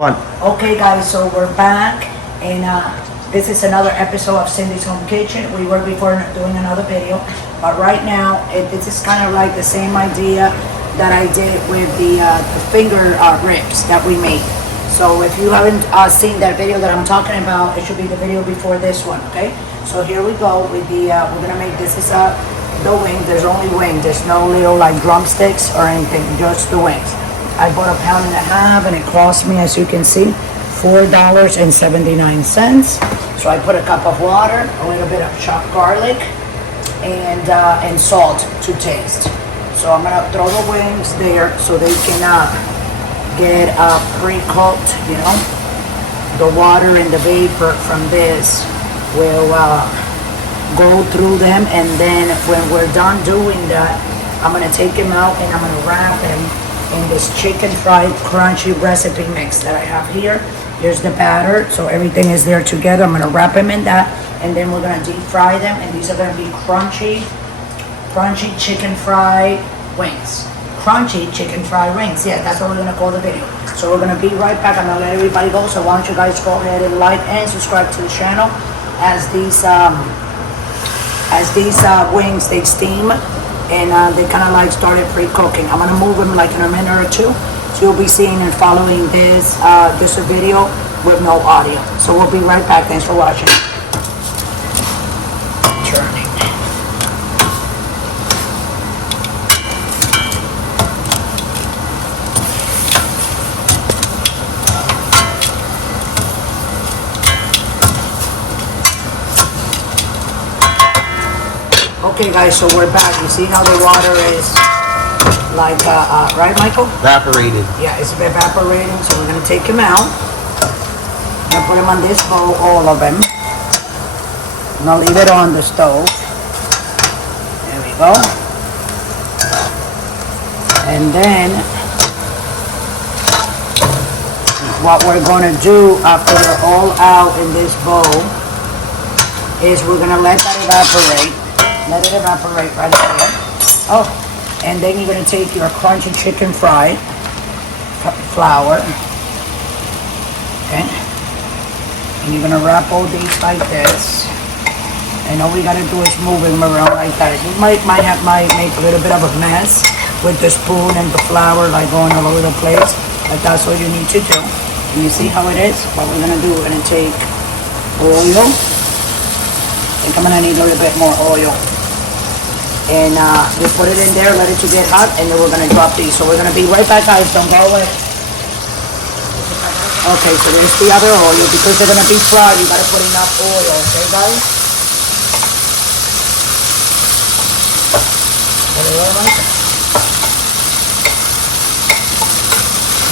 One. Okay guys, so we're back and this is another episode of Cindy's Home Kitchen. We were before doing another video, but right now this is kind of like the same idea that I did with the finger ribs that we made. So if you haven't seen that video that I'm talking about, it should be the video before this one, okay? So here we go with the, we're gonna make, this is the wing. There's only wing, there's no little like drumsticks or anything, just the wings. I bought 1.5 pounds and it cost me, as you can see, $4.79. So I put a cup of water, a little bit of chopped garlic, and salt to taste. So I'm gonna throw the wings there so they can get pre-cooked, you know. The water and the vapor from this will go through them, and then when we're done doing that, I'm gonna take them out and I'm gonna wrap them in this chicken fried crunchy recipe mix that I have here. Here's the batter, so everything is there together. I'm gonna wrap them in that, and then we're gonna deep fry them, and these are gonna be crunchy chicken fried wings. Crunchy chicken fried wings, yeah, that's what we're gonna call the video. So we're gonna be right back. I'm gonna let everybody go, so why don't you guys go ahead and like and subscribe to the channel as these wings, they steam, and they kind of like started pre-cooking. I'm gonna move them like in a minute or two, so you'll be seeing and following this just a video with no audio. So we'll be right back. Thanks for watching. Turning. Okay guys, so we're back. You see how the water is like, right Michael? Evaporated. Yeah, it's evaporating, so we're gonna take them out. I'm gonna put them on this bowl, all of them. I'm gonna leave it on the stove. There we go. And then, what we're gonna do after they're all out in this bowl is we're gonna let that evaporate. Let it evaporate right there. Oh, and then you're gonna take your crunchy chicken fried flour, okay? And you're gonna wrap all these like this. And all we gotta do is move them around like that. You might make a little bit of a mess with the spoon and the flour like going all over the place, but that's what you need to do. And you see how it is? What we're gonna do, we're gonna take oil. I think I'm gonna need a little bit more oil. And we put it in there, let it to get hot, and then we're gonna drop these. So we're gonna be right back, guys. Don't go away. Okay, so there's the other oil. Because they're gonna be fried, you gotta put enough oil, okay, guys?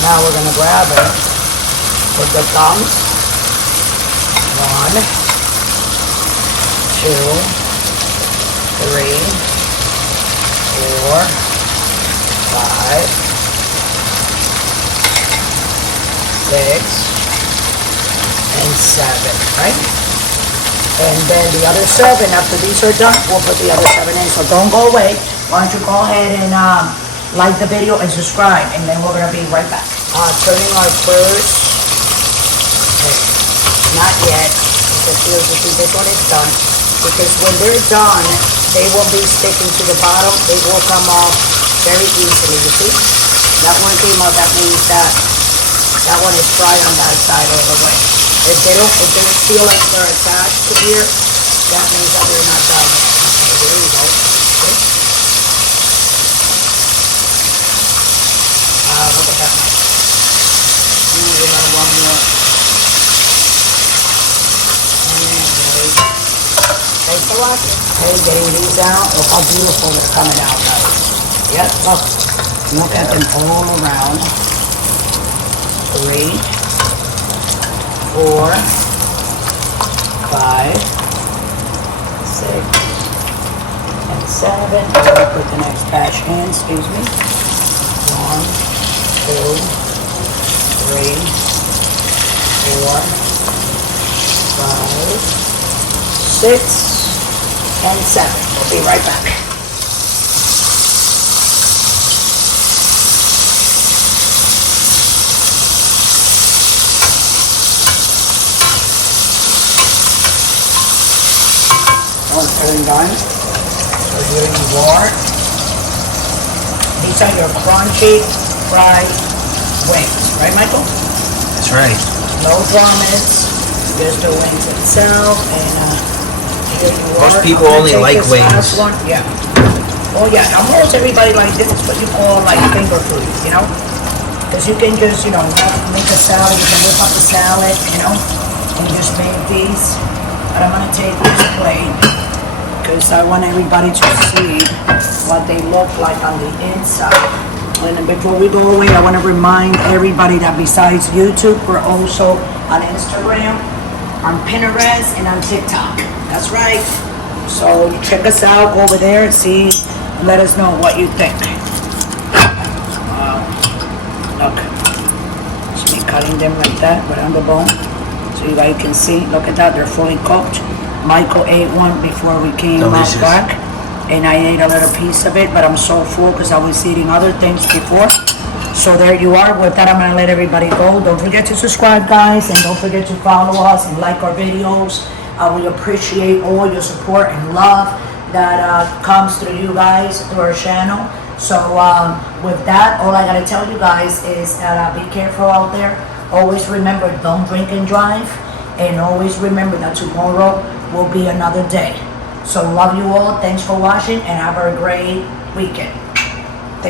Now we're gonna grab it with the thumbs. 1, 2, 3, 4, 5, 6, and 7, right? And then the other 7, after these are done, we'll put the other 7 in. So don't go away. Why don't you go ahead and like the video and subscribe, and then we're gonna be right back. Turning our first, not yet, because here's the see, this one is done. Because when they're done, they won't be sticking to the bottom. They will come off very easily, you see? That one came out, that means that one is fried on that side all the way. If they feel like they're attached to here, that means that they're not done. Okay, there you go. Okay. Look at that one. We got one more. Thanks for watching. Hey, getting these out. Look how beautiful they're coming out, guys. Yep, look. Look at them all around. 3, 4, 5, 6, and 7. I'm gonna put the next batch in, excuse me. 1, 2, 3, 4, 5, 6, and 7. We'll be right back. grilling done. So here you are. These are your crunchy fried wings, right, Michael? That's right. No dramas, just the wings itself, and here you are. Most people only like wings. Yeah. Oh yeah, almost everybody like this is what you call like finger food, you know? Because you can just, you know, make a salad, you can whip up a salad, you know, and just make these. But I'm gonna take this plate because I want everybody to see what they look like on the inside. And before we go away, I want to remind everybody that besides YouTube, we're also on Instagram, on Pinterest, and on TikTok. That's right. So check us out, go over there and see, and let us know what you think. Look, just me cutting them like that, right on the bone, so you guys can see. Look at that, they're fully cooked. Michael ate one before we came back, and I ate a little piece of it, but I'm so full because I was eating other things before. So there you are. With that, I'm gonna let everybody go. Don't forget to subscribe, guys, and don't forget to follow us and like our videos. We appreciate all your support and love that comes through you guys, through our channel. So with that, all I gotta tell you guys is that be careful out there. Always remember, don't drink and drive. And always remember that tomorrow will be another day. So love you all. Thanks for watching and have a great weekend.